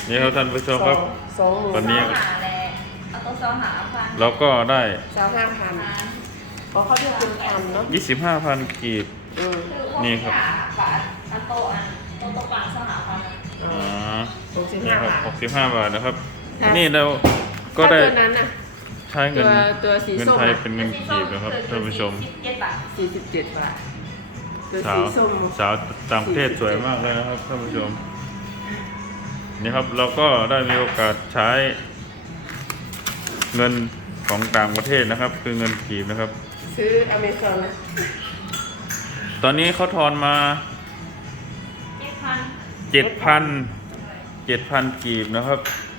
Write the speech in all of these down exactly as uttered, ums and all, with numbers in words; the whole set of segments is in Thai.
นี่ครับท่านผู้ชมครับสองหมื่ตอนนี้นหาแหละเอาตัวซองหาพันเราก็ได้สาวห้าพันเพราะเขาเรียกเป็นพันเนาะยี่สิบห้าพันกีบอืมนี่ครับบาทอันโตอันโตโตปังซองหาพันอ๋ออ่าหกสิบนี่ห้าครับบาทหกสิบห้าบาทนะครับครับนี่เราก็ได้ถ้าตัวนั้นน่ะใช้เงินตัวตัวสีเงินส้มไทยอะเป็นเงินกีบนะครับท่านผู้ชมสิบเจ็ดบาทสี่สิบเจ็ดบาทตัวสาสีวส้มสาวต่างประเทศสวยมากเลยนะครับท่านผู้ชมนี่ครับเราก็ได้มีโอกาสใช้เงินของต่างประเทศนะครับ คือเงินกีบนะครับซื้ออเมซอนนะตอนนี้เขาทอนมาเจ็ดพันเจ็ดพันเจ็ดพันกีบนะครับ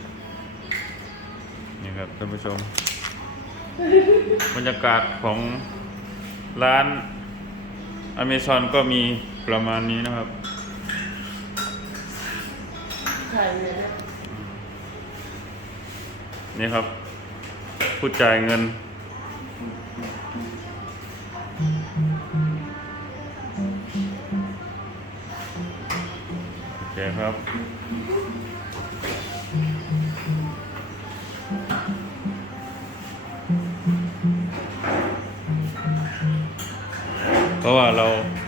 นี่ครับท่านผู้ชม บรรยากาศของร้านอเมซอนก็มีประมาณนี้นะครับใช่เลยนะนี่ครับ ผู้จ่ายเงินโอเคครับ เพราะว่าเรา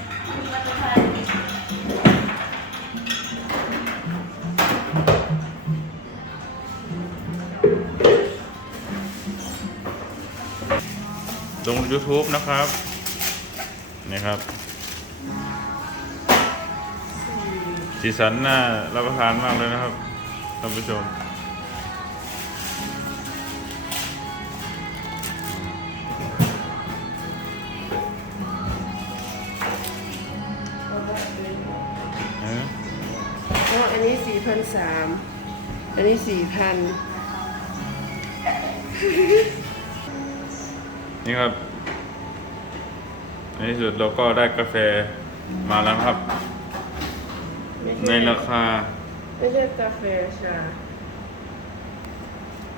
ลง ยูทูบ นะครับ นี่ครับ สีสันน่ารับประทานมากเลยนะครับท่านผู้ชมเอออ๋ออันนี้สี่พันสามอันนี้สี่พันนี่ครับในที่สุดเราก็ได้กาแฟมาแล้วครับ ในราคาไม่ใช่กาแฟชา